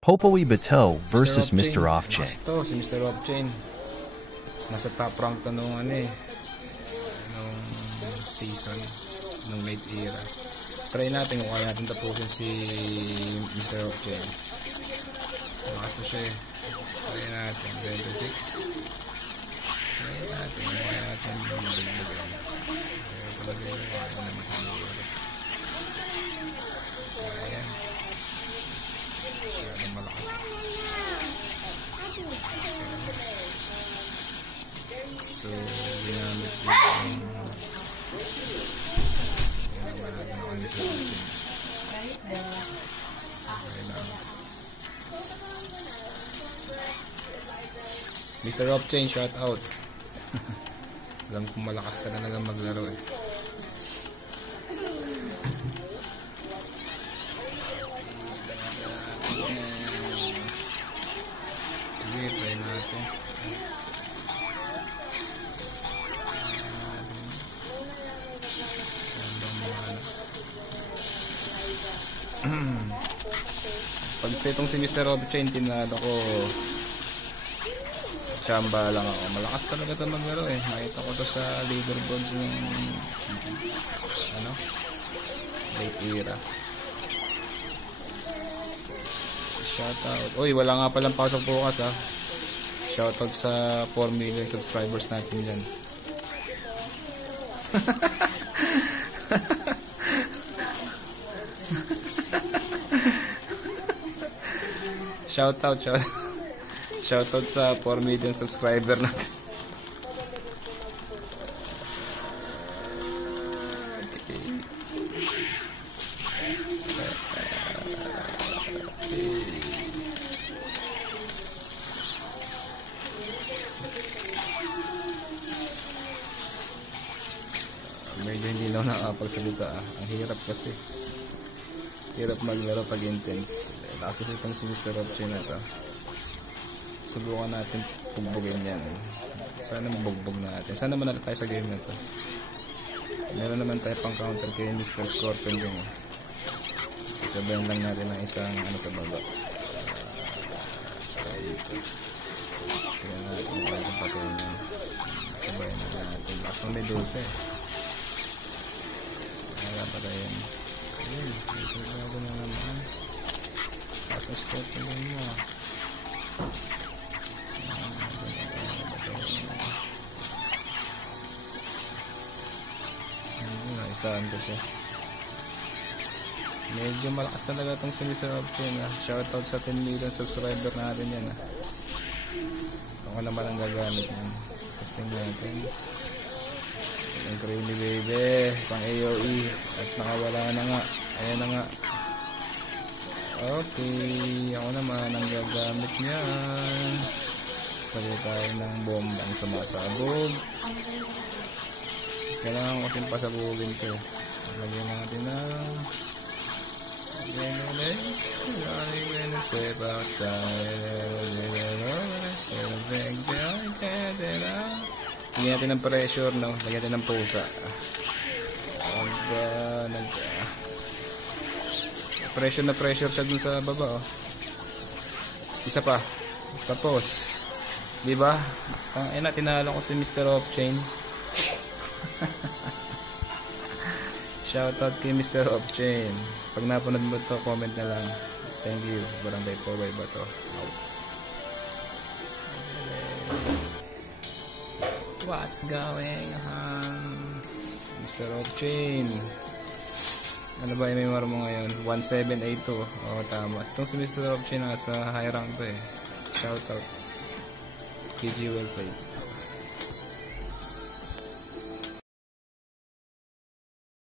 Popoy Bateau versus Mr. Mr. Offchain. Ito, si Mr. Offchain. Nasa top rank to nung nung season, nung late era. Try natin kung kaya natin tapusin si Mr. Offchain. Makas to siya eh. Try natin, 26. Try natin kung kaya natin magdagdagan. Kaya talaga yung kaya naman siguro. Ayan. Kaya malakas. So, ginamit ko Mr. Offchain, shout out. Alam kong malakas ka talaga maglaro eh. Sige, try natin. Pag setong si Mr. Offchain, tinalo ko. Chamba lang ako. Malakas talaga ito maglaro eh. Nakita ko to sa leaderboards ng late era. Shoutout. Uy, wala nga palang pasok bukas ha. Shoutout sa 4 million subscribers natin dyan. Shoutout sa 4 million subscriber natin. Medyo hindi na nakapagsalita. Ang hirap kasi. Hirap maglaro pag intense. Lakas itong si Mr. Offchain na ito. Subukan natin bugbugin yan. Sana mabugbog natin. Sana manalo tayo sa game na ito. Meron naman tayo pang counter kay Mr. Scorpion dyan. Isabayan lang natin ang isang sa baba. Kaya natin yung patuloy niya. Isabayan na natin. Basta may dose eh. Kaya pa tayo yan. Ayun. Isabayan na naman. Basta Scorpion mo. Saan ko siya. Medyo malakas talaga itong si Mr. Offchain ha. Shoutout sa 10 million subscriber natin yan ha. Ako naman ang gagamit yan. Testing natin. Yung creamy baby pang AOE at nakawala na nga. Ayan na nga. Okay, ako naman ang gagamit niyan. Pwede tayo ng bombang sumasabog. Kailangan ko kasing pasabugin ko. Lagyan natin na lagyan natin ng pressure, no? Lagyan natin ng pusa. Pressure na pressure siya dun sa baba, oh. Isa pa. Tapos, diba? Ang tinalo ko si Mr. Offchain. Shoutout kay Mr. Offchain. Pag napanood mo to, comment na lang. Thank you. Barangay Popoy Bateau. Out. What's going on? Mr. Offchain. Ano ba yung memory mo ngayon? 1782. Oo, tama. Itong si Mr. Offchain nasa high rank to eh. Shoutout. GG well played.